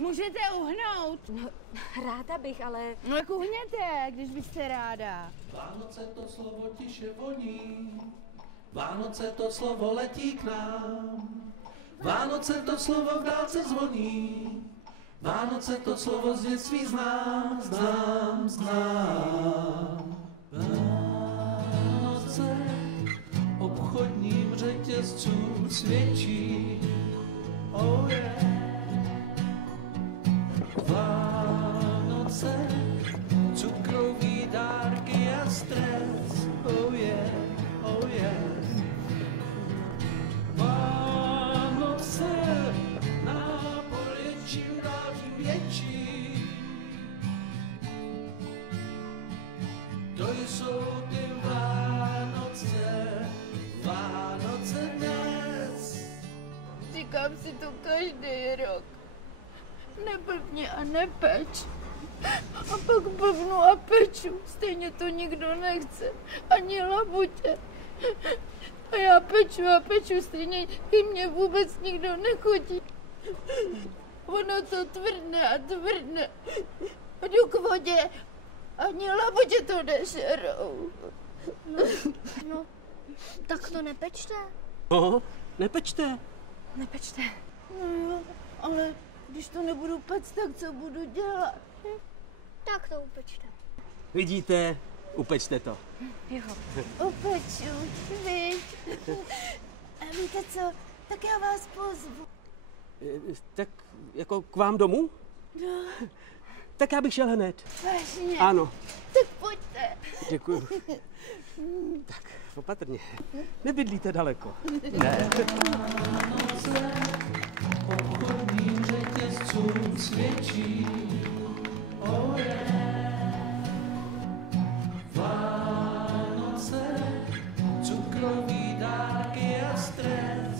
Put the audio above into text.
Můžete uhnout. No, ráda bych, ale... No jak uhněte, když byste ráda. Vánoce to slovo tiše voní, Vánoce to slovo letí k nám, Vánoce to slovo v dálce zvoní, Vánoce to slovo z dětství znám, znám, znám. Vánoce obchodním řetězcům svědčí, oh yeah. Vánoce, cukroví dárky a stres, oh yeah, oh yeah. Vánoce, nápor je čím dál tím větší. To jsou ty Vánoce, Vánoce dnes. Říkám si to každý rok. Neblbni a nepeč. A pak blbnu a peču. Stejně to nikdo nechce. Ani labutě. A já peču, stejně i mě vůbec nikdo nechodí. Ono to tvrdne a tvrdne. Jdu k vodě. Ani labutě to nešerou. No, tak to nepečte. No, nepečte. Nepečte. No jo, ale když to nebudu pect, tak co budu dělat? Tak to upečte. Vidíte, upečte to. Jo. Upeču, viď? A víte co, tak já vás pozvu. Tak jako k vám domů? No, Tak já bych šel hned. vážně. Ano, Tak pojďte. děkuju. Tak, opatrně. Nebydlíte daleko. Ne. Obchodním řetězcům svědčí, oh yeah. Vánoce, cukroví dárky a stres,